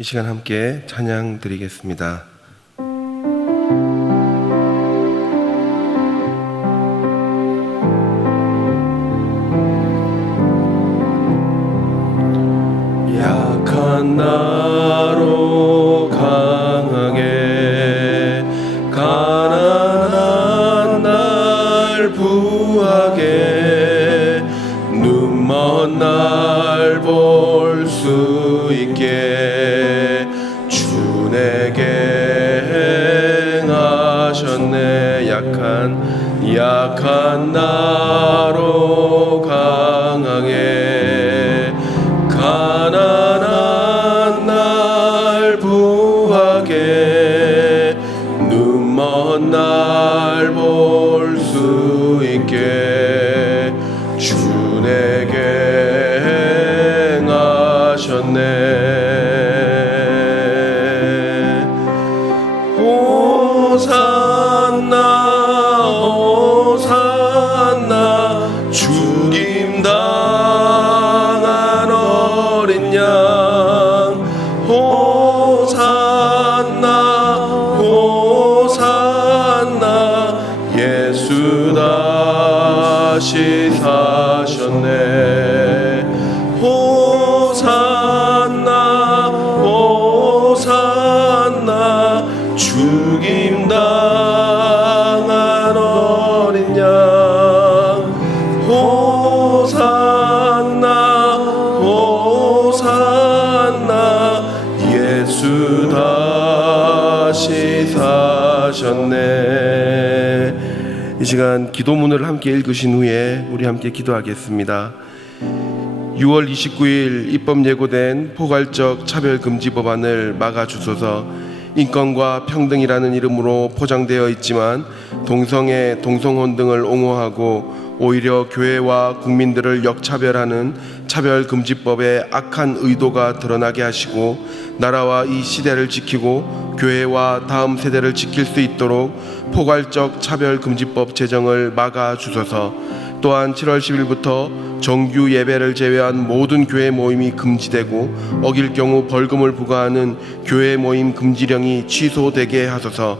이 시간 함께 찬양 드리겠습니다. 약한 나로 강하게, 가난한 날 부하게, 눈먼 날 볼 수 있게 주 내게 행하셨네. 약한 나로 강하게, 가난한 날 부하게, 눈먼 날 볼 수 있게 주 내게 행하셨네. 호산나 호산나 죽임 당한 어린 양, 호산나 호산나 예수 다시 사셨네. 호산나 호산나 죽임 당한 어린 양, 호산나 호산나 예수 다시 사셨네. 이 시간 기도문을 함께 읽으신 후에 우리 함께 기도하겠습니다. 6월 29일 입법 예고된 포괄적 차별금지 법안을 막아주소서. 인권과 평등이라는 이름으로 포장되어 있지만 동성애, 동성혼 등을 옹호하고 오히려 교회와 국민들을 역차별하는 차별금지법의 악한 의도가 드러나게 하시고, 나라와 이 시대를 지키고 교회와 다음 세대를 지킬 수 있도록 포괄적 차별금지법 제정을 막아주소서. 또한 7월 10일부터 정규 예배를 제외한 모든 교회 모임이 금지되고 어길 경우 벌금을 부과하는 교회 모임 금지령이 취소되게 하소서.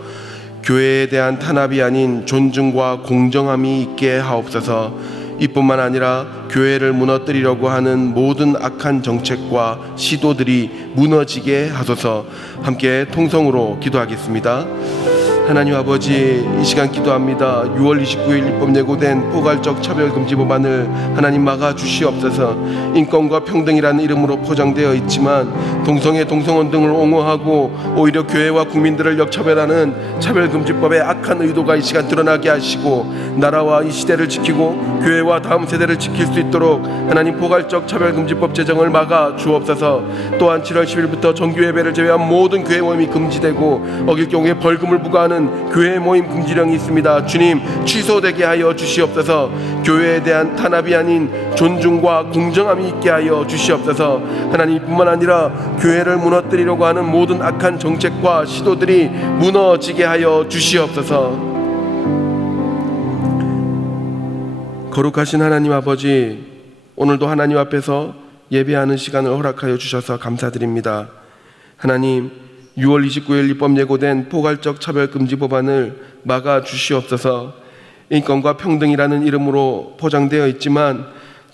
교회에 대한 탄압이 아닌 존중과 공정함이 있게 하옵소서. 이뿐만 아니라 교회를 무너뜨리려고 하는 모든 악한 정책과 시도들이 무너지게 하소서. 함께 통성으로 기도하겠습니다. 하나님 아버지, 이 시간 기도합니다. 6월 29일 입법 예고된 포괄적 차별금지 법안을 하나님 막아 주시옵소서. 인권과 평등이라는 이름으로 포장되어 있지만 동성애, 동성혼 등을 옹호하고 오히려 교회와 국민들을 역차별하는 차별금지법의 악한 의도가 이 시간 드러나게 하시고, 나라와 이 시대를 지키고 교회와 다음 세대를 지킬 수 있도록 하나님 포괄적 차별금지법 제정을 막아 주옵소서. 또한 7월 10일부터 정규 예배를 제외한 모든 교회 모임이 금지되고 어길 경우에 벌금을 부과하는 교회 모임 금지령이 있습니다. 주님, 취소되게 하여 주시옵소서. 교회에 대한 탄압이 아닌 존중과 공정함이 있게 하여 주시옵소서. 하나님뿐만 아니라 교회를 무너뜨리려고 하는 모든 악한 정책과 시도들이 무너지게 하여 주시옵소서. 거룩하신 하나님 아버지, 오늘도 하나님 앞에서 예배하는 시간을 허락하여 주셔서 감사드립니다. 하나님, 6월 29일 입법 예고된 포괄적 차별금지 법안을 막아 주시옵소서. 인권과 평등이라는 이름으로 포장되어 있지만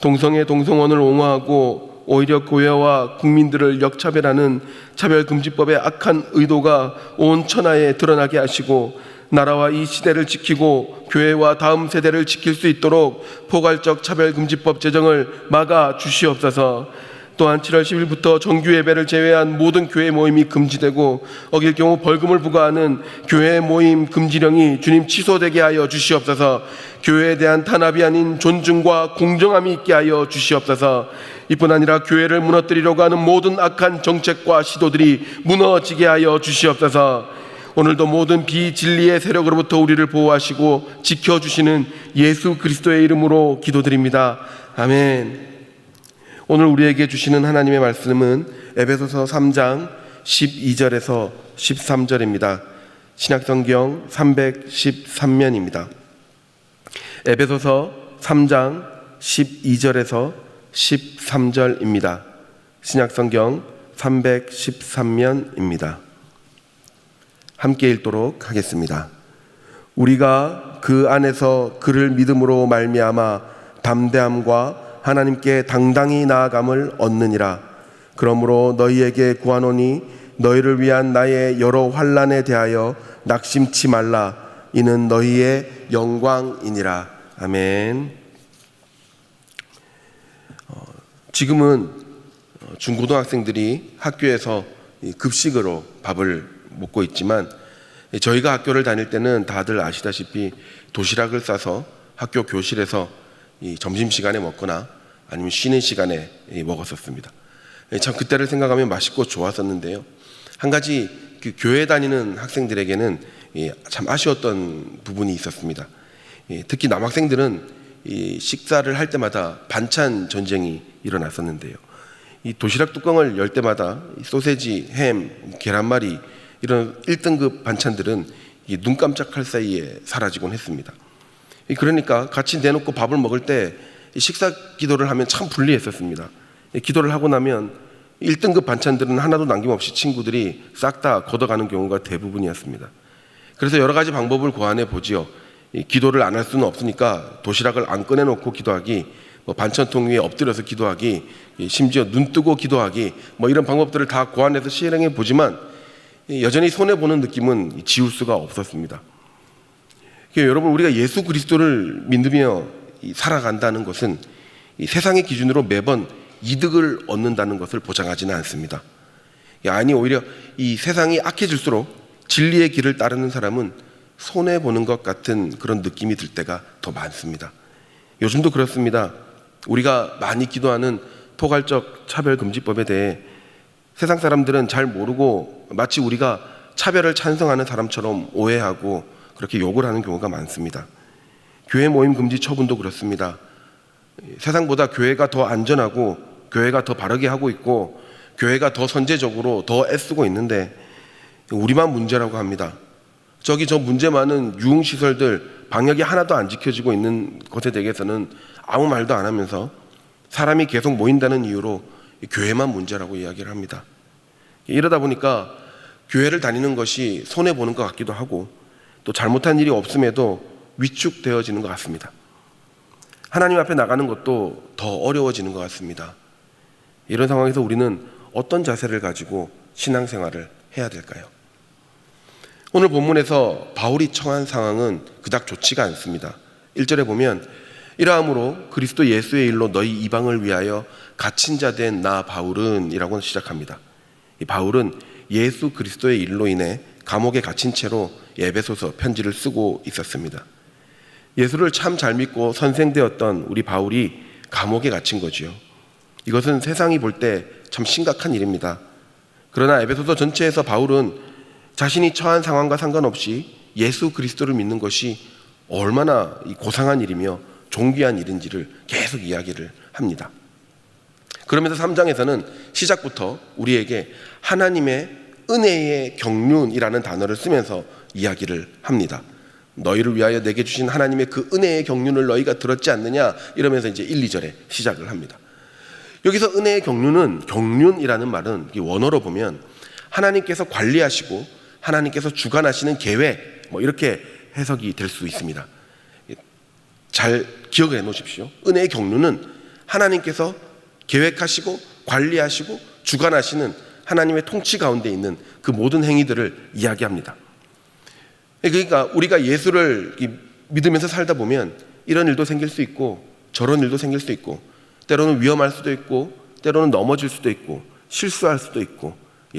동성애, 동성혼을 옹호하고 오히려 교회와 국민들을 역차별하는 차별금지법의 악한 의도가 온 천하에 드러나게 하시고, 나라와 이 시대를 지키고 교회와 다음 세대를 지킬 수 있도록 포괄적 차별금지법 제정을 막아 주시옵소서. 또한 7월 10일부터 정규 예배를 제외한 모든 교회 모임이 금지되고 어길 경우 벌금을 부과하는 교회 모임 금지령이 주님 취소되게 하여 주시옵소서. 교회에 대한 탄압이 아닌 존중과 공정함이 있게 하여 주시옵소서. 이뿐 아니라 교회를 무너뜨리려고 하는 모든 악한 정책과 시도들이 무너지게 하여 주시옵소서. 오늘도 모든 비진리의 세력으로부터 우리를 보호하시고 지켜주시는 예수 그리스도의 이름으로 기도드립니다. 아멘. 오늘 우리에게 주시는 하나님의 말씀은 에베소서 3장 12절에서 13절입니다. 신약성경 313면입니다. 에베소서 3장 12절에서 13절입니다. 신약성경 313면입니다. 함께 읽도록 하겠습니다. 우리가 그 안에서 그를 믿음으로 말미암아 담대함과 하나님께 당당히 나아감을 얻느니라. 그러므로 너희에게 구하노니 너희를 위한 나의 여러 환난에 대하여 낙심치 말라. 이는 너희의 영광이니라. 아멘. 지금은 중고등학생들이 학교에서 급식으로 밥을 먹고 있지만, 저희가 학교를 다닐 때는 다들 아시다시피 도시락을 싸서 학교 교실에서 점심시간에 먹거나 아니면 쉬는 시간에 먹었었습니다. 참 그때를 생각하면 맛있고 좋았었는데요. 한 가지 교회 다니는 학생들에게는 참 아쉬웠던 부분이 있었습니다. 특히 남학생들은 식사를 할 때마다 반찬 전쟁이 일어났었는데요. 이 도시락 뚜껑을 열 때마다 소세지, 햄, 계란말이 이런 1등급 반찬들은 눈 깜짝할 사이에 사라지곤 했습니다. 그러니까 같이 내놓고 밥을 먹을 때 식사 기도를 하면 참 불리했었습니다. 기도를 하고 나면 1등급 반찬들은 하나도 남김없이 친구들이 싹 다 걷어가는 경우가 대부분이었습니다. 그래서 여러 가지 방법을 고안해 보지요. 기도를 안 할 수는 없으니까 도시락을 안 꺼내놓고 기도하기, 반찬통 위에 엎드려서 기도하기, 심지어 눈 뜨고 기도하기, 이런 방법들을 다 고안해서 실행해 보지만 여전히 손해보는 느낌은 지울 수가 없었습니다. 여러분, 우리가 예수 그리스도를 믿으며 살아간다는 것은 세상의 기준으로 매번 이득을 얻는다는 것을 보장하지는 않습니다. 아니, 오히려 이 세상이 악해질수록 진리의 길을 따르는 사람은 손해보는 것 같은 그런 느낌이 들 때가 더 많습니다. 요즘도 그렇습니다. 우리가 많이 기도하는 포괄적 차별금지법에 대해 세상 사람들은 잘 모르고 마치 우리가 차별을 찬성하는 사람처럼 오해하고 그렇게 욕을 하는 경우가 많습니다. 교회 모임 금지 처분도 그렇습니다. 세상보다 교회가 더 안전하고 교회가 더 바르게 하고 있고 교회가 더 선제적으로 더 애쓰고 있는데 우리만 문제라고 합니다. 저 문제 많은 유흥시설들 방역이 하나도 안 지켜지고 있는 것에 대해서는 아무 말도 안 하면서 사람이 계속 모인다는 이유로 교회만 문제라고 이야기를 합니다. 이러다 보니까 교회를 다니는 것이 손해보는 것 같기도 하고 또 잘못한 일이 없음에도 위축되어지는 것 같습니다. 하나님 앞에 나가는 것도 더 어려워지는 것 같습니다. 이런 상황에서 우리는 어떤 자세를 가지고 신앙생활을 해야 될까요? 오늘 본문에서 바울이 처한 상황은 그닥 좋지가 않습니다. 1절에 보면 이러함으로 그리스도 예수의 일로 너희 이방을 위하여 갇힌 자 된 나 바울은 이라고 시작합니다. 이 바울은 예수 그리스도의 일로 인해 감옥에 갇힌 채로 에베소서 편지를 쓰고 있었습니다. 예수를 참 잘 믿고 선생되었던 우리 바울이 감옥에 갇힌 거지요. 이것은 세상이 볼 때 참 심각한 일입니다. 그러나 에베소서 전체에서 바울은 자신이 처한 상황과 상관없이 예수 그리스도를 믿는 것이 얼마나 고상한 일이며 존귀한 일인지를 계속 이야기를 합니다. 그러면서 3장에서는 시작부터 우리에게 하나님의 은혜의 경륜이라는 단어를 쓰면서 이야기를 합니다. 너희를 위하여 내게 주신 하나님의 그 은혜의 경륜을 너희가 들었지 않느냐, 이러면서 이제 1, 2절에 시작을 합니다. 여기서 은혜의 경륜이라는 말은 원어로 보면 하나님께서 관리하시고 하나님께서 주관하시는 계획, 이렇게 해석이 될 수 있습니다. 잘 기억을 해 놓으십시오. 은혜의 경륜은 하나님께서 계획하시고 관리하시고 주관하시는 하나님의 통치 가운데 있는 그 모든 행위들을 이야기합니다. 그러니까 우리가 예수를 믿으면서 살다 보면 이런 일도 생길 수 있고 저런 일도 생길 수 있고 때로는 위험할 수도 있고 때로는 넘어질 수도 있고 실수할 수도 있고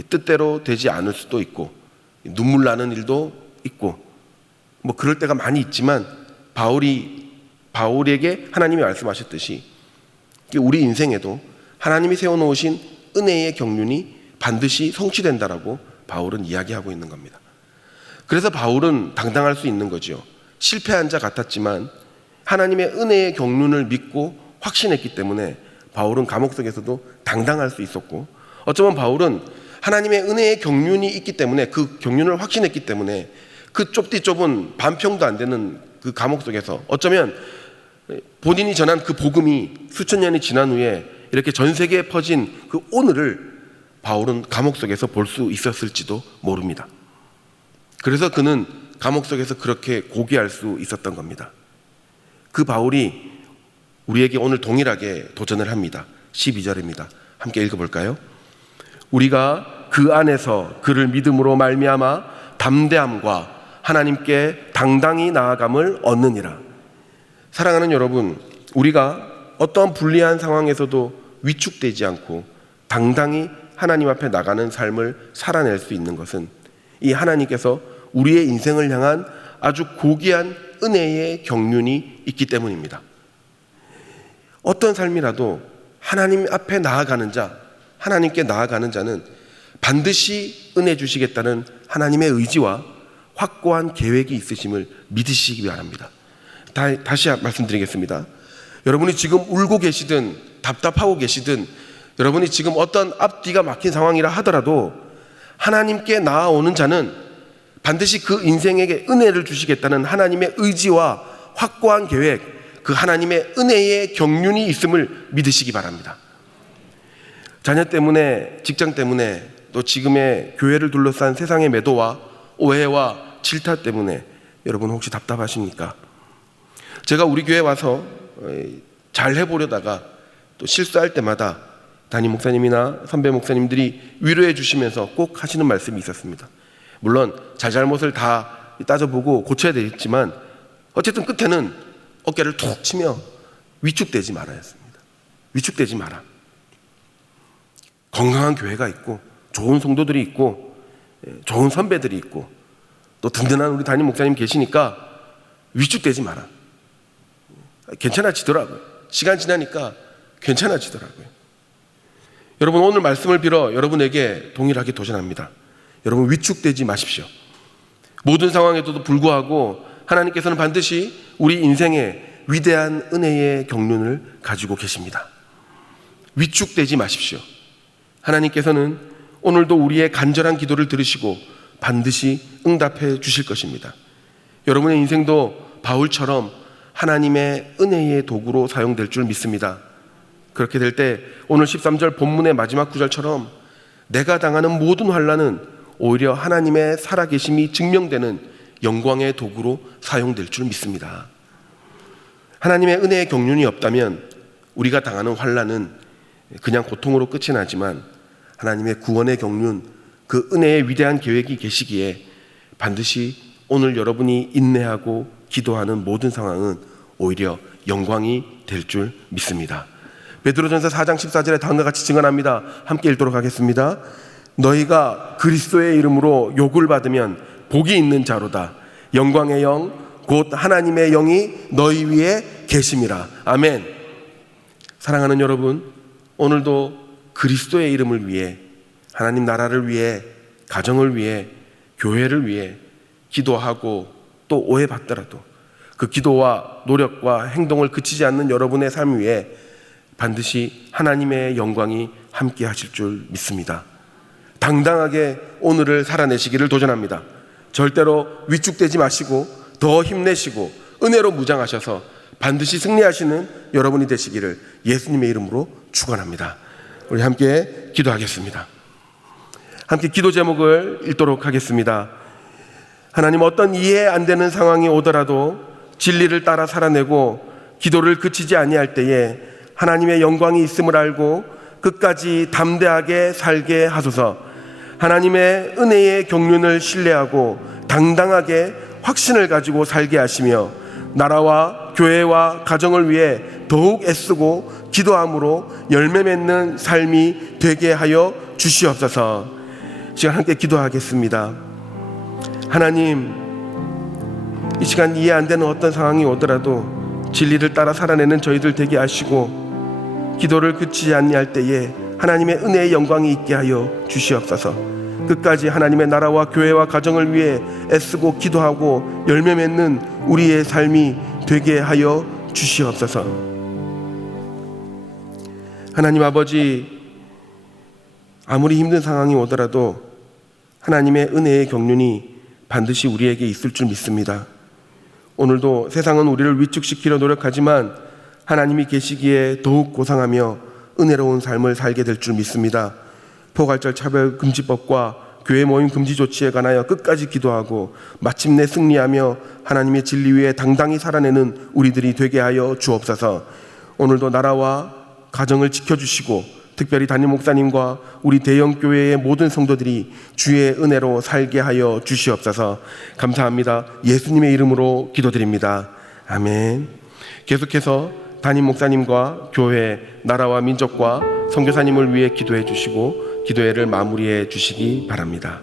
뜻대로 되지 않을 수도 있고 눈물 나는 일도 있고 그럴 때가 많이 있지만 바울에게 하나님이 말씀하셨듯이 우리 인생에도 하나님이 세워놓으신 은혜의 경륜이 반드시 성취된다라고 바울은 이야기하고 있는 겁니다. 그래서 바울은 당당할 수 있는 거죠. 실패한 자 같았지만 하나님의 은혜의 경륜을 믿고 확신했기 때문에 바울은 감옥 속에서도 당당할 수 있었고, 어쩌면 바울은 하나님의 은혜의 경륜이 있기 때문에 그 경륜을 확신했기 때문에 그 좁디 좁은 반평도 안 되는 그 감옥 속에서 어쩌면 본인이 전한 그 복음이 수천 년이 지난 후에 이렇게 전 세계에 퍼진 그 오늘을 바울은 감옥 속에서 볼 수 있었을지도 모릅니다. 그래서 그는 감옥 속에서 그렇게 고귀할 수 있었던 겁니다. 그 바울이 우리에게 오늘 동일하게 도전을 합니다. 12절입니다. 함께 읽어볼까요? 우리가 그 안에서 그를 믿음으로 말미암아 담대함과 하나님께 당당히 나아감을 얻느니라. 사랑하는 여러분, 우리가 어떤 불리한 상황에서도 위축되지 않고 당당히 하나님 앞에 나가는 삶을 살아낼 수 있는 것은 이 하나님께서 우리의 인생을 향한 아주 고귀한 은혜의 경륜이 있기 때문입니다. 어떤 삶이라도 하나님 앞에 나아가는 자, 하나님께 나아가는 자는 반드시 은혜 주시겠다는 하나님의 의지와 확고한 계획이 있으심을 믿으시기 바랍니다. 다시 말씀드리겠습니다. 여러분이 지금 울고 계시든 답답하고 계시든 여러분이 지금 어떤 앞뒤가 막힌 상황이라 하더라도 하나님께 나아오는 자는 반드시 그 인생에게 은혜를 주시겠다는 하나님의 의지와 확고한 계획, 그 하나님의 은혜의 경륜이 있음을 믿으시기 바랍니다. 자녀 때문에, 직장 때문에, 또 지금의 교회를 둘러싼 세상의 매도와 오해와 질타 때문에 여러분 혹시 답답하십니까? 제가 우리 교회 와서 잘 해보려다가 또 실수할 때마다 담임 목사님이나 선배 목사님들이 위로해 주시면서 꼭 하시는 말씀이 있었습니다. 물론 잘잘못을 다 따져보고 고쳐야 되겠지만 어쨌든 끝에는 어깨를 툭 치며 위축되지 말아야 했습니다. 위축되지 마라. 건강한 교회가 있고 좋은 성도들이 있고 좋은 선배들이 있고 또 든든한 우리 담임 목사님 계시니까 위축되지 마라. 괜찮아지더라고요. 시간 지나니까 괜찮아지더라고요. 여러분, 오늘 말씀을 빌어 여러분에게 동일하게 도전합니다. 여러분, 위축되지 마십시오. 모든 상황에도 불구하고 하나님께서는 반드시 우리 인생에 위대한 은혜의 경륜을 가지고 계십니다. 위축되지 마십시오. 하나님께서는 오늘도 우리의 간절한 기도를 들으시고 반드시 응답해 주실 것입니다. 여러분의 인생도 바울처럼 하나님의 은혜의 도구로 사용될 줄 믿습니다. 그렇게 될 때 오늘 13절 본문의 마지막 구절처럼 내가 당하는 모든 환난은 오히려 하나님의 살아계심이 증명되는 영광의 도구로 사용될 줄 믿습니다. 하나님의 은혜의 경륜이 없다면 우리가 당하는 환난은 그냥 고통으로 끝이 나지만 하나님의 구원의 경륜, 그 은혜의 위대한 계획이 계시기에 반드시 오늘 여러분이 인내하고 기도하는 모든 상황은 오히려 영광이 될 줄 믿습니다. 베드로전서 4장 14절에 다음과 같이 증언합니다. 함께 읽도록 하겠습니다. 너희가 그리스도의 이름으로 욕을 받으면 복이 있는 자로다. 영광의 영 곧 하나님의 영이 너희 위에 계심이라. 아멘. 사랑하는 여러분, 오늘도 그리스도의 이름을 위해, 하나님 나라를 위해, 가정을 위해, 교회를 위해 기도하고 또 오해받더라도 그 기도와 노력과 행동을 그치지 않는 여러분의 삶 위에 반드시 하나님의 영광이 함께 하실 줄 믿습니다. 당당하게 오늘을 살아내시기를 도전합니다. 절대로 위축되지 마시고 더 힘내시고 은혜로 무장하셔서 반드시 승리하시는 여러분이 되시기를 예수님의 이름으로 축원합니다. 우리 함께 기도하겠습니다. 함께 기도 제목을 읽도록 하겠습니다. 하나님, 어떤 이해 안 되는 상황이 오더라도 진리를 따라 살아내고 기도를 그치지 아니할 때에 하나님의 영광이 있음을 알고 끝까지 담대하게 살게 하소서. 하나님의 은혜의 경륜을 신뢰하고 당당하게 확신을 가지고 살게 하시며 나라와 교회와 가정을 위해 더욱 애쓰고 기도함으로 열매 맺는 삶이 되게 하여 주시옵소서. 시간 함께 기도하겠습니다. 하나님, 이 시간 이해 안 되는 어떤 상황이 오더라도 진리를 따라 살아내는 저희들 되게 하시고 기도를 그치지 아니할 때에 하나님의 은혜의 영광이 있게 하여 주시옵소서. 끝까지 하나님의 나라와 교회와 가정을 위해 애쓰고 기도하고 열매 맺는 우리의 삶이 되게 하여 주시옵소서. 하나님 아버지, 아무리 힘든 상황이 오더라도 하나님의 은혜의 경륜이 반드시 우리에게 있을 줄 믿습니다. 오늘도 세상은 우리를 위축시키려 노력하지만 하나님이 계시기에 더욱 고상하며 은혜로운 삶을 살게 될 줄 믿습니다. 포괄적 차별금지법과 교회 모임 금지 조치에 관하여 끝까지 기도하고 마침내 승리하며 하나님의 진리 위에 당당히 살아내는 우리들이 되게 하여 주옵소서. 오늘도 나라와 가정을 지켜주시고 특별히 담임 목사님과 우리 대형교회의 모든 성도들이 주의 은혜로 살게 하여 주시옵소서. 감사합니다. 예수님의 이름으로 기도드립니다. 아멘. 계속해서 담임 목사님과 교회, 나라와 민족과 선교사님을 위해 기도해 주시고 기도회를 마무리해 주시기 바랍니다.